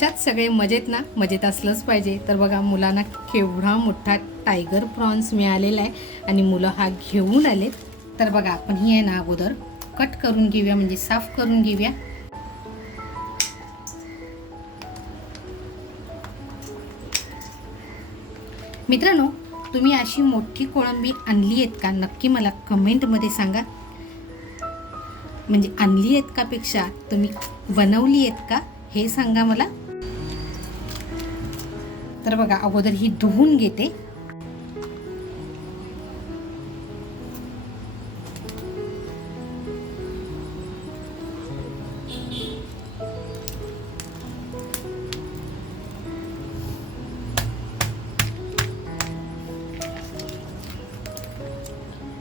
कशात सगळे मजेत ना? मजेत असलंच पाहिजे. तर बघा मुलांना केवढा मोठा टायगर प्रॉन्स मिळालेला आहे आणि मुलं हा घेऊन आलेत. तर बघा आपण ही आहे ना अगोदर कट करून घेऊया, म्हणजे साफ करून घेऊया. मित्रांनो, तुम्ही अशी मोठी कोळंबी आणली आहेत का? नक्की मला कमेंटमध्ये सांगा. म्हणजे आणली आहेत का पेक्षा तुम्ही बनवली आहेत का हे सांगा मला. तर बघा अगोदर ही धुवून घेते.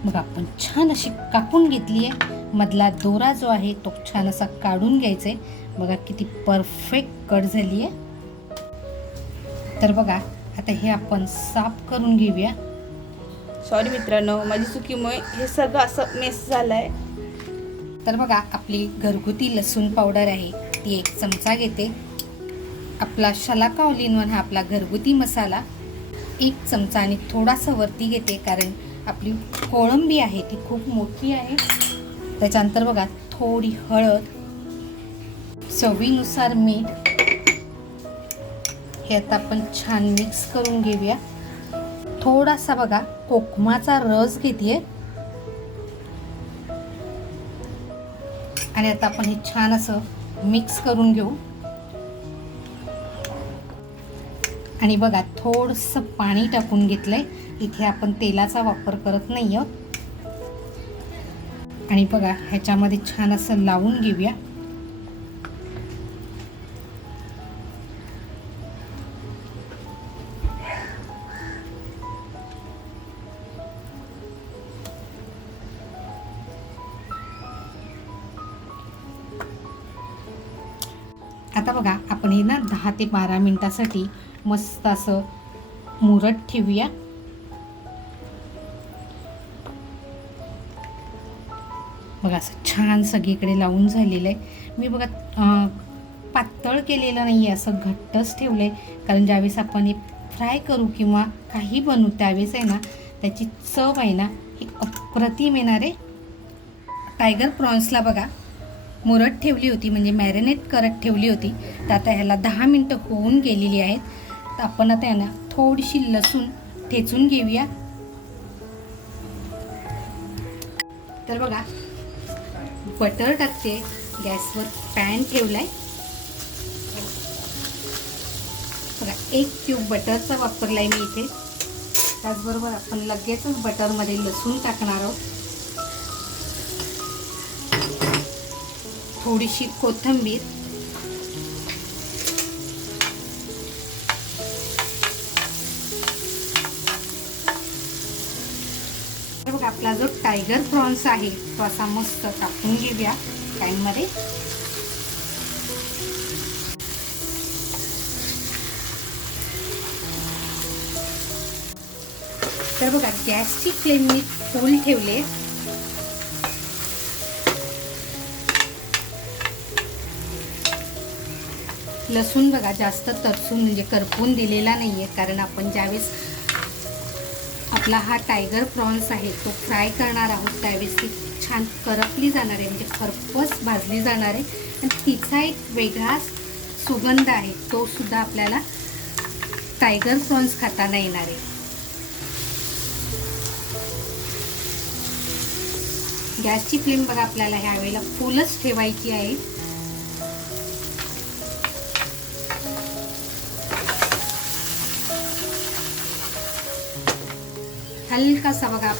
मग आपण छान अशी कापून घेतली आहे. मधला दोरा जो आहे तो छान असा काढून घ्यायचा आहे. बघा किती परफेक्ट कट झाली आहे. तर बघा आता हे आपण साफ करून घेऊया. सॉरी मित्रांनो, माझी चुकीमुळे हे सगळं असं मेस झालंय. तर बघा आपली घरगुती लसूण पावडर आहे ती 1 चमचा घेते. आपला शलाका ऑल इन वन हा आपला घरगुती मसाला 1 चमचा आणि थोडासा वरती घेते, कारण आपली कोळंबी आहे ती खूप मोठी आहे. त्याच्यानंतर बघा थोडी हळद, चवीनुसार मीठ. हे आता आपण छान मिक्स करून घेऊया. थोडासा बघा कोकमाचा रस घेते आणि आता आपण हे छान असं मिक्स करून घेऊ. आणि बघा थोडंसं पाणी टाकून घेतलंय. इथे आपण तेलाचा वापर करत नाही आहोत. आणि बघा ह्याच्यामध्ये छान असं लावून घेऊया. आता बघा आपण हे ना 10 ते 12 मिनिटासाठी मस्त असं मुरत ठेवूया. बघा असं छान सगळीकडे लावून झालेलं आहे. मी बघा पातळ केलेलं नाही आहे, असं घट्टच ठेवलं आहे. कारण ज्यावेळेस आपण हे फ्राय करू किंवा काही बनवू त्यावेळेस आहे ना त्याची चव आहे ना ही अप्रतिम येणार आहे. टायगर प्रॉन्सला बघा मुरत ठेवली होती, म्हणजे मॅरिनेट करत ठेवली होती. तर आता ह्याला 10 मिनटं होऊन गेलेली आहेत. तर आपण आता ना थोडीशी लसूण ठेचून घेऊया. तर बघा बटर टाकते. गॅसवर पॅन ठेवलाय. बघा 1 क्यूब बटरचा वापरलाय मी इथे. त्याचबरोबर आपण लगेचच बटरमध्ये लसूण टाकणार आहोत. थोडीशी कोथिंबीर, बघा आपला जो टायगर प्रॉन्स आहे तो असा मस्त कापून घेऊया पॅनमध्ये. तर बघा गॅसची फ्लेम मी फुल ठेवले. लसूण बघा जास्त तरसून म्हणजे करपून दिलेला नाही आहे, कारण आपण ज्यावेळेस आपला हा टायगर प्रॉन्स आहे तो फ्राय करणार आहोत त्यावेळेस ती छान करपली जाणार आहे, म्हणजे खरपूस भाजली जाणार आहे. आणि तिचा एक वेगळा सुगंध आहे, तो सुद्धा आपल्याला टायगर प्रॉन्स खाताना येणार आहे. गॅसची फ्लेम बघा आपल्याला ह्या वेळेला फुलच ठेवायची आहे. हलकासा बघा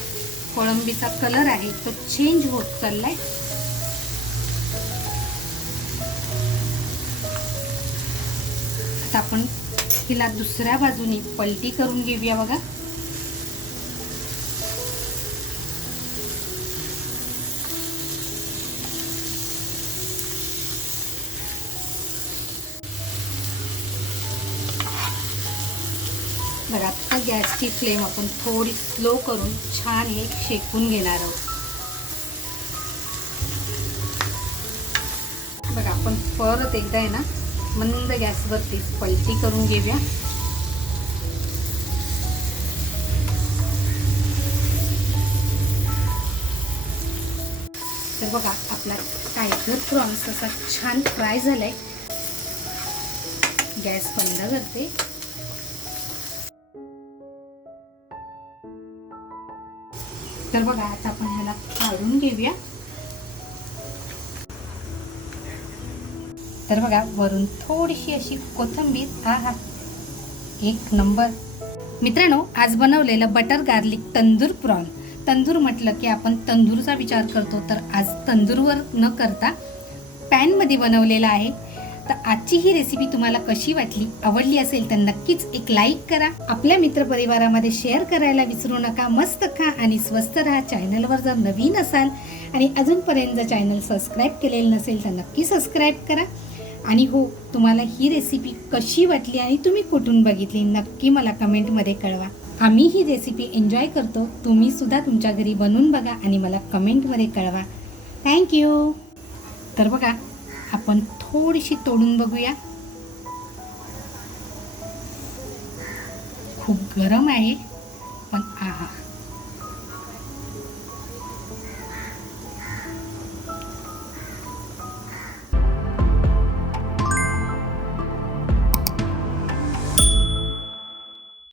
कोळंबीचा कलर आहे तो चेंज होत चाललाय. आता आपण हिला दुसऱ्या बाजूने पलटी करून घेऊया. बघा बघा आता गॅसची फ्लेम आपण थोडी स्लो करून छान हे शेकून घेणार आहोत. बघा आपण परत एकदा आहे ना मंद गॅसवरती पलटी करून घेऊया. तर बघा आपला टायगर प्रॉन्स असा छान फ्राय झालाय. गॅस बंद करते. तर बघा आता आपण ह्याला काढून घेऊया. तर बघा वरून थोडीशी अशी कोथिंबीर. हा एक नंबर. मित्रांनो, आज बनवलेलं butter garlic tandoor prawn. Tandoor म्हटलं की आपण तंदूरचा विचार करतो, तर आज तंदूरवर न करता पॅनमध्ये बनवलेला आहे. तर आजची ही रेसिपी तुम्हाला कशी वाटली, आवडली असेल तर नक्कीच एक लाईक करा. आपल्या मित्रपरिवारामध्ये शेअर करायला विसरू नका. मस्त खा आणि स्वस्त राहा. चॅनलवर जर नवीन असाल आणि अजूनपर्यंत जर चॅनल सबस्क्राईब केलेलं नसेल तर नक्की सबस्क्राईब करा. आणि हो, तुम्हाला ही रेसिपी कशी वाटली आणि तुम्ही कुठून बघितली नक्की मला कमेंटमध्ये कळवा. आम्ही ही रेसिपी एन्जॉय करतो. तुम्ही सुद्धा तुमच्या घरी बनवून बघा आणि मला कमेंटमध्ये कळवा. थँक्यू. तर बघा आपण थोडीशी तोडून बघूया. खूप गरम आहे पण आहा